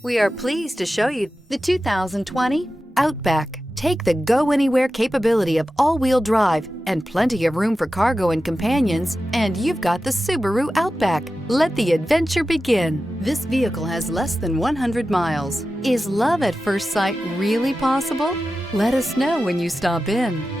We are pleased to show you the 2020 Outback. Take the go-anywhere capability of all-wheel drive and plenty of room for cargo and companions, and you've got the Subaru Outback. Let the adventure begin. This vehicle has less than 100 miles. Is love at first sight really possible? Let us know when you stop in.